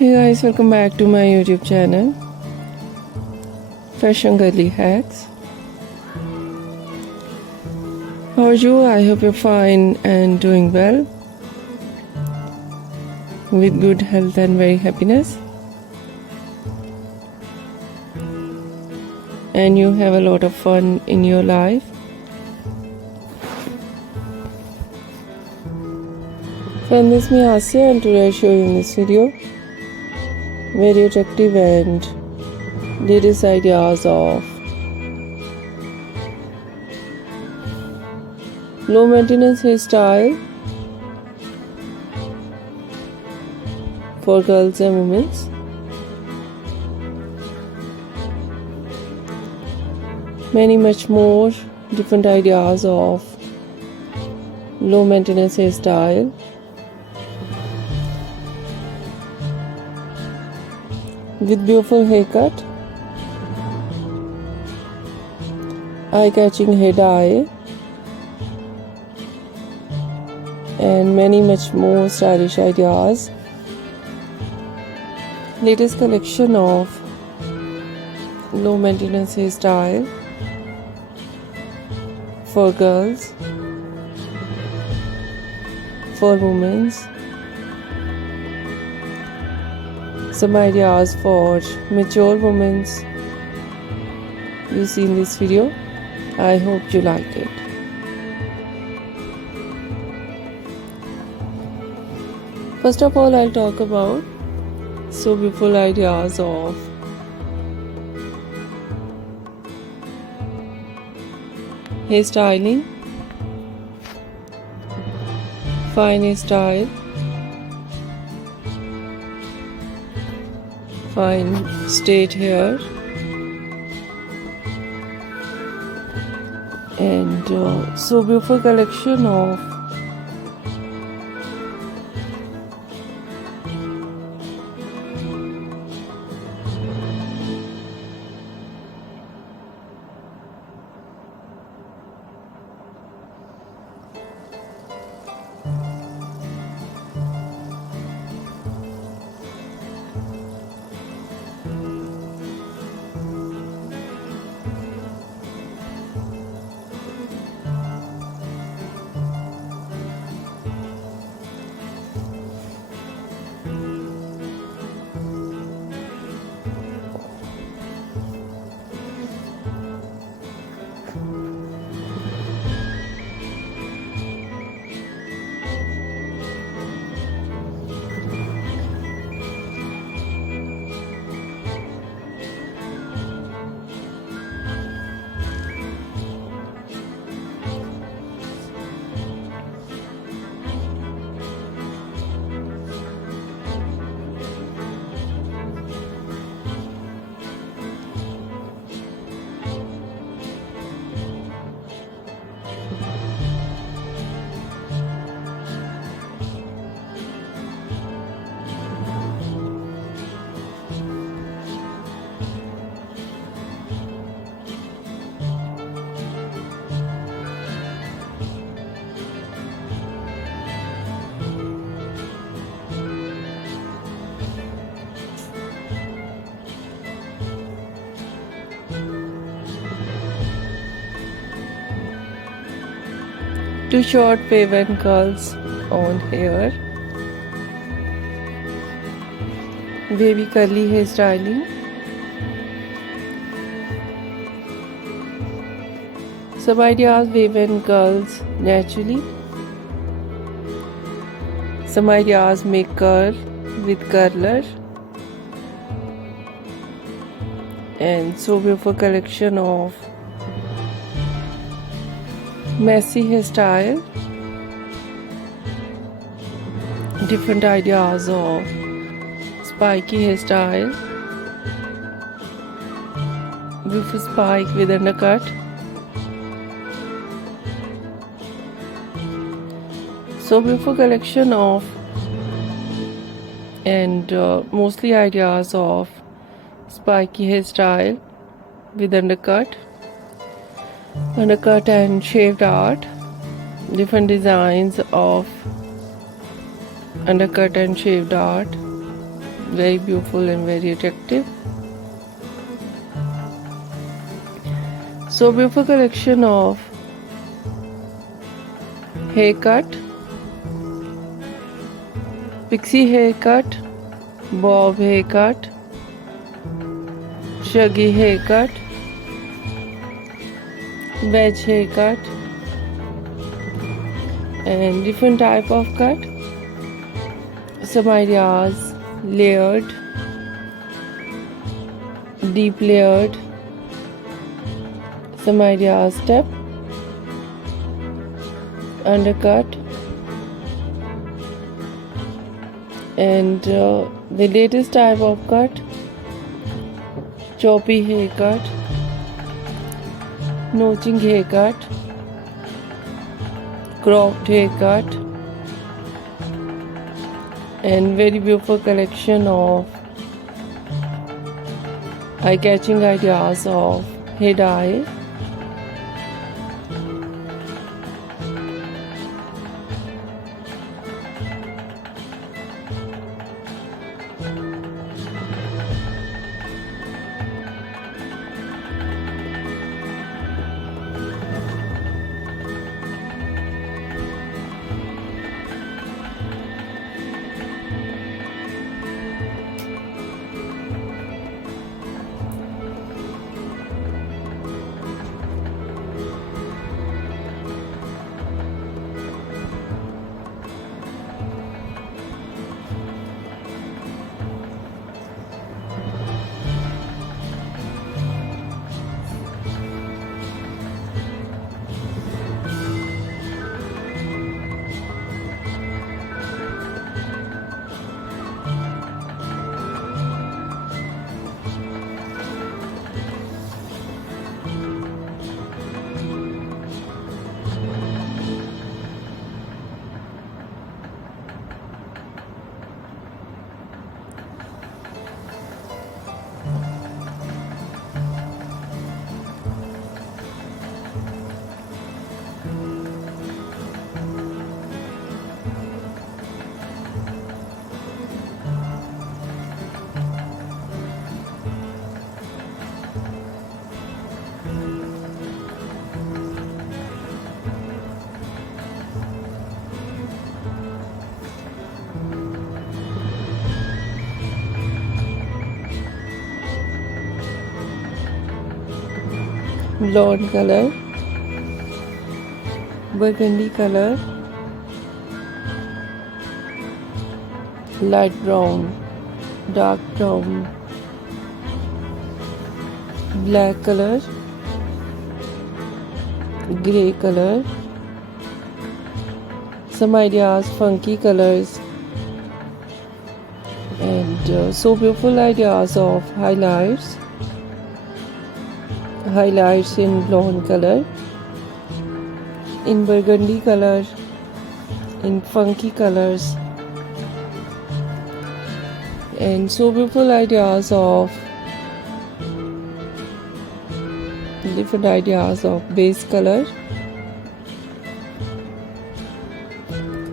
Hey guys, welcome back to my YouTube channel, Fashion Girly Hacks. How are you? I hope you're fine and doing well, with good health and very happiness. And you have a lot of fun in your life. Trendiest Mesmerizing, and today I show you in this video very attractive and latest ideas of low maintenance hairstyle for girls and women. Many much more different ideas of low maintenance hairstyle with beautiful haircut, eye-catching hair dye, and many much more stylish ideas. Latest collection of low maintenance hairstyle for girls, for women. Some ideas for mature women you see in this video. I hope you like it. First of all, I'll talk about so beautiful ideas of hairstyling, fine hairstyle, fine straight hair, and so beautiful collection of two short wave and curls on hair, wavy curly hair styling, some ideas wave and curls naturally, some ideas make curl with curler, and so beautiful collection of messy hairstyle, different ideas of spiky hairstyle, with a spike with undercut, so beautiful collection of and mostly ideas of spiky hairstyle with undercut and shaved art, different designs of undercut and shaved art very beautiful and very attractive. So beautiful collection of haircut, pixie haircut, bob haircut, shaggy haircut, wedge haircut, and different type of cut. Some ideas: layered, deep layered. Some ideas: step, undercut, and the latest type of cut: choppy haircut, notching haircut, cropped haircut, and very beautiful collection of eye-catching ideas of hair dye. Blonde color, burgundy color, light brown, dark brown, black color, grey color. Some ideas: funky colors, and so beautiful ideas of highlights in blonde color, in burgundy color, in funky colors, and so beautiful ideas of different ideas of base color,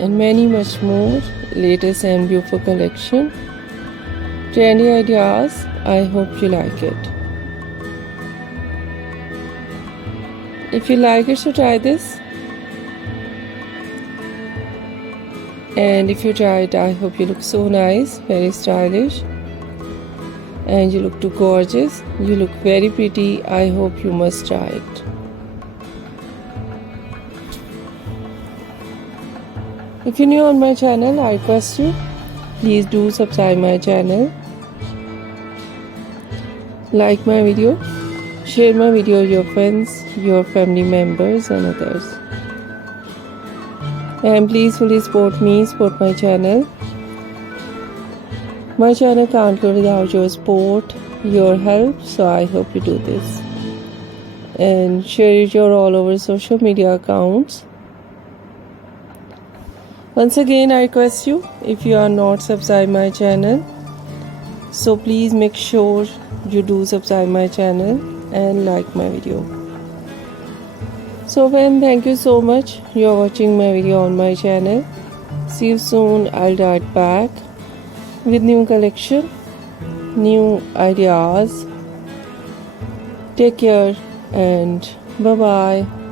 and many much more latest and beautiful collection, trendy ideas. I hope you like it. If you like it, so try this, and if you try it, I hope you look so nice, very stylish, and you look too gorgeous, you look very pretty. I hope you must try it. If you're new on my channel, I request you, please do subscribe my channel, like my video, share my video with your friends, your family members and others, and please fully support me, support my channel. My channel can't go without your support, your help, so I hope you do this and share it your all over social media accounts. Once again, I request you, if you are not subscribed my channel, so please make sure you do subscribe my channel and like my video. So friend, thank you so much. You are watching my video on my channel. See you soon. I'll write back. with new collection, new ideas. Take care and bye bye.